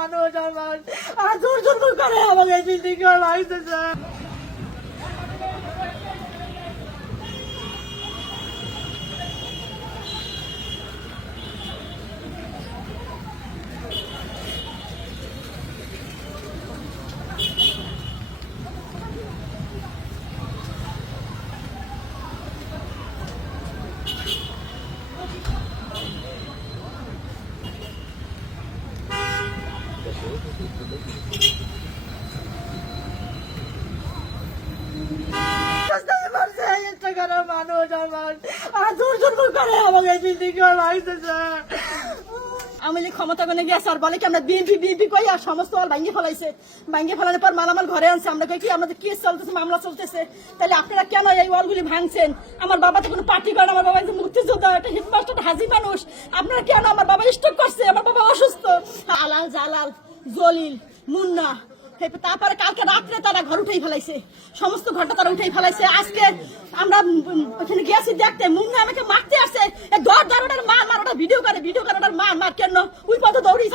মানুষ আমার জোর জোর করে আমাকে বিল্ডিং করে আর আমি ক্ষমতা আর বলে কি আমরা বিএনপি বিএনপি কই আর সমস্ত ভাঙ্গি ফেলাইছে। পর মালামাল ঘরে আনছে। আমরা কি, আমাদের কেস চলতেছে, মামলা চলতেছে। তাহলে আপনারা কেন এই ওয়ালগুলি ভাঙছেন? আমার বাবা তো কোনো পার্টি করে আমার বাবা মুক্তিযোদ্ধা, একটা হিটমাস্টার হাজি মানুষ। আপনারা কেন আমার বাবা স্টক করছে? আমার বাবা অসুস্থ। আলাল জালাল। জলিল, মুন্না। তারপরে কালকে রাত্রে তারা ঘর উঠেই ফেলাইছে। সমস্ত ঘরটা তারা উঠেই ফেলাইছে। আজকে আমরা গিয়েছি দেখতে। মুন্না আমাকে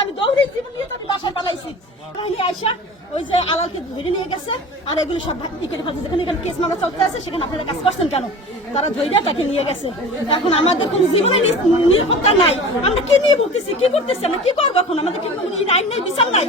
পথে দৌড়ে জীবন নিয়ে তো বাসায় পালাইছি। তাহলে আইসা, ওই যে আলালকে ধরে নিয়ে গেছে, আর এগুলো সব টিকিট ফাঁসে যেখানে এখানে কেস মামলা চলতে আছে, সেখানে আপনারা কাজ করছেন কেন? তারা ধৈর্য তাকে নিয়ে গেছে। এখন আমাদের কোনো জীবনে নিরাপত্তা নাই। আমরা কি নিয়ে ভুগতেছি কি করতেছি আমরা? কি করব এখন? আমাদের কি আইন নেই, বিচার নাই?